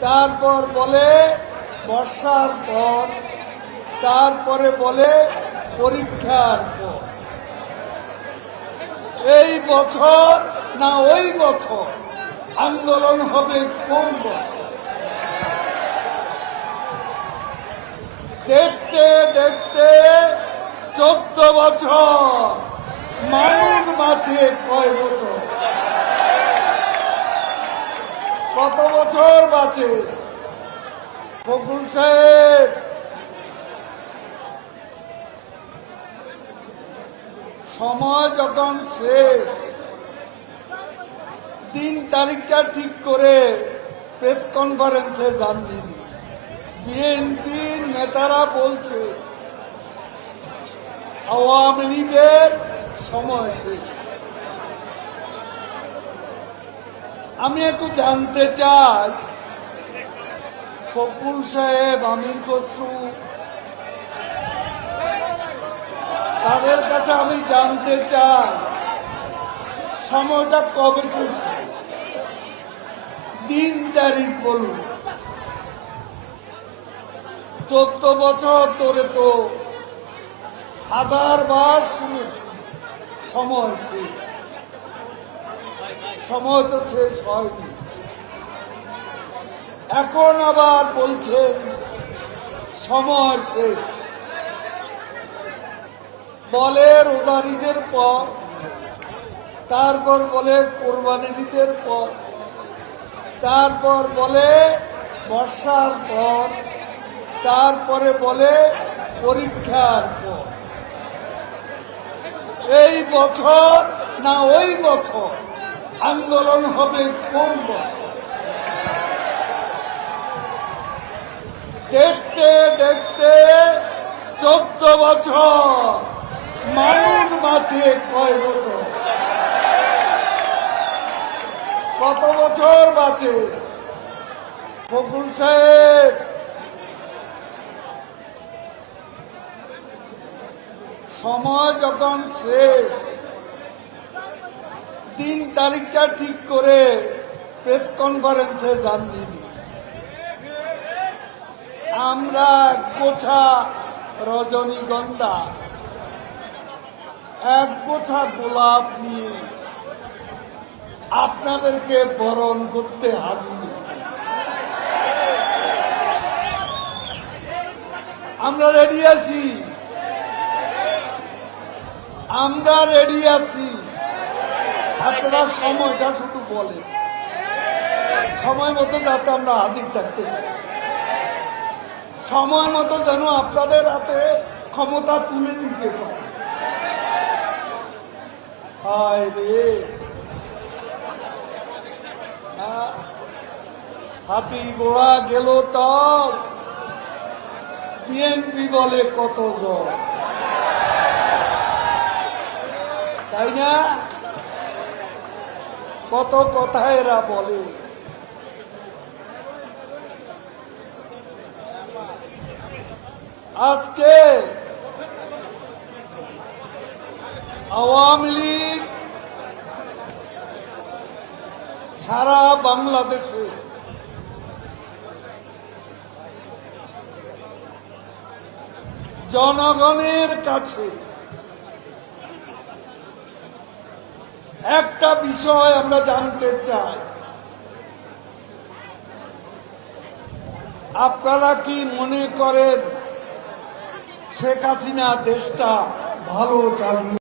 তারপর বলে বর্ষার পর, তারপরে বলে পরীক্ষার পর। এই বছর না ওই বছর, আন্দোলন হবে কোন বছর? দেখতে দেখতে চোদ্দ বছর, মানুষ বাঁচে কয় বছর? কত বছর বাঁচে? ফকুল সাহেব। সময় যখন শেষ, তিন তারিখটা ঠিক করে প্রেস কনফারেন্সে জানিয়ে দিই বিএনপির নেতারা বলছে, আওয়ামী লীগের সময় শেষ। আমি একটু জানতে চাই। ফকুল সাহেব, আমির খসরু, তাদের কাছে আমি জানতে চাই, সময়টা কবে শেষ? দিন তারিখ বলুন। চোদ্দ বছর ধরে তো হাজার বার শুনেছি, সময় শেষ। সময় তো শেষ হয়নি। এখন আবার বলছেন, সময় শেষ। বলে রোজারিদের পর, তারপর বলে কোরবানিদের পর, তারপর বলে বর্ষার পর, তারপরে বলে পরীক্ষার পর। এই বছর না ওই বছর আন্দোলন হবে কোন বছর? দেখতে দেখতে চোদ্দ বছর। মানুষ বাঁচে কয় বছর? কত বছর বাঁচে? ফকুল সাহেব। সময় যখন শেষ তিন তারিখটা ঠিক করে প্রেস কনফারেন্সে জানিয়ে দিই। আমরা গোছা রজনীগন্ধা, এক গোছা গোলাপ নিয়ে আপনাদেরকে বরণ করতে হাজির। আমরা রেডি আছি। আমরা রেডি আছি। আপনারা সময়টা শুধু বলে সময় মতো যাতে আমরা হাজির থাকতে পারি। সময় মতো যেন আপনাদের হাতে ক্ষমতা তুলে দিতে পারে। রে। হ্যাঁ, হাতি ঘোড়া গেল তাও। বিএনপি বলে কত জন তাই না? কত কথা এরা বলে। আজকে আওয়ামী লীগ সারা বাংলাদেশে জনগণের কাছে একটা বিষয় আমরা জানতে চাই। আপনারা কি মনে করেন শেখ হাসিনা দেশটা ভালো চালিয়ে